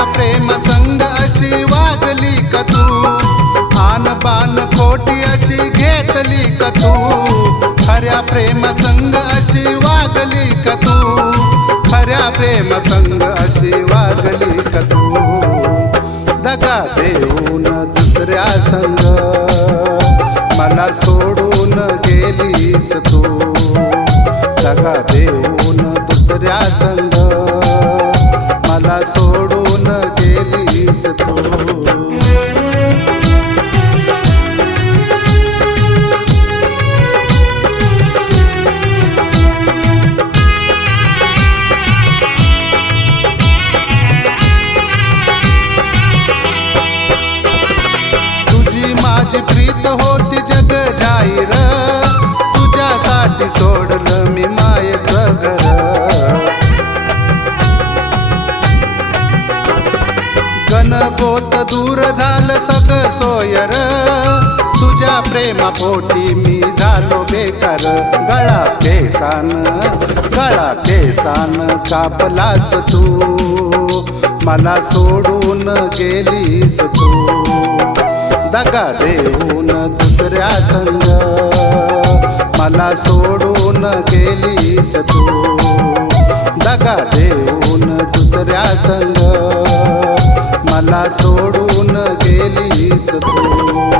खऱ्या प्रेम संग अशी वागली का तू आन बान खोटी अशी घेतली का तू खऱ्या प्रेम संग अशी वागली का तू खऱ्या प्रेम संग अशी वागली का तू दगा देऊन दुसऱ्या संग मला सोडून गेलीस तू दगा देऊन दुसऱ्या संग मला सोडून गेलीस तू माझी प्रीत होती जग जाहीर तुझ्यासाठी सोडलं मी मायेचं घर गणगोत दूर झालं सग सोयर तुझ्या प्रेमापोटी मी झालो बेकार गळा केसान कापलास तू मला सोडून गेलीस तू दगा देऊन दुसऱ्या संग मला सोडून गेलीस तू दगा देऊन दुसऱ्या संग मला सोडून गेलीस तू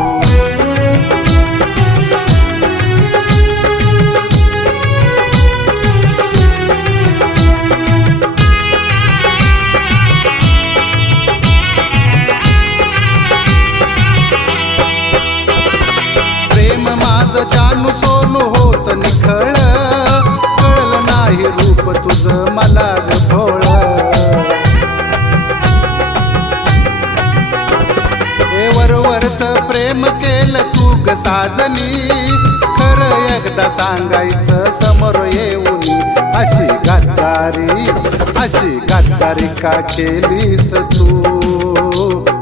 जानू सोनू होत निखळ कळलं नाही रूप तुझं मला भोळ हे वरवरच प्रेम केलं तू ग साजनी खरं एकदा सांगायचं समोर येऊन अशी गद्दारी का केलीस तू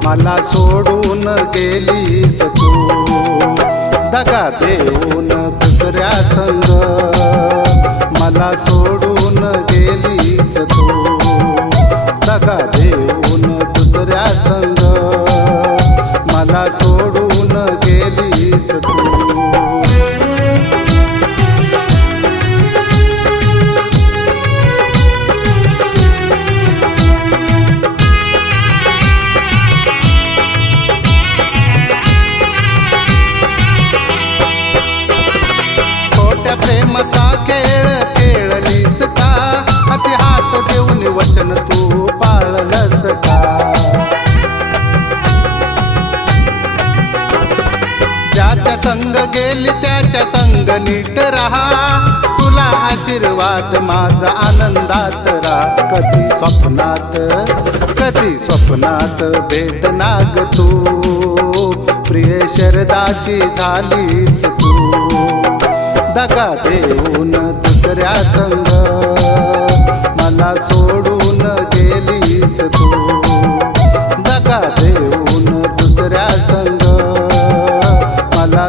मला सोडून गेलीस तू दगा देऊन दुसऱ्या संग मला सोडून गेलीस तू दगा देऊन दुसऱ्या संग मला सोडून गेलीस तू प्रेमाचा खेळ खेळलीस का अति हात देऊन वचन तू पाळलंस का ज्याच्या संग गेली त्याच्या संग नीट रहा तुला आशीर्वाद माझा आनंदात राहा कधी स्वप्नात भेट नाग तू प्रिय शरदाची झालीस तू दगा देऊन दुसऱ्या संग मला सोडून गेलीस तू दगा देऊन दुसऱ्या संग मला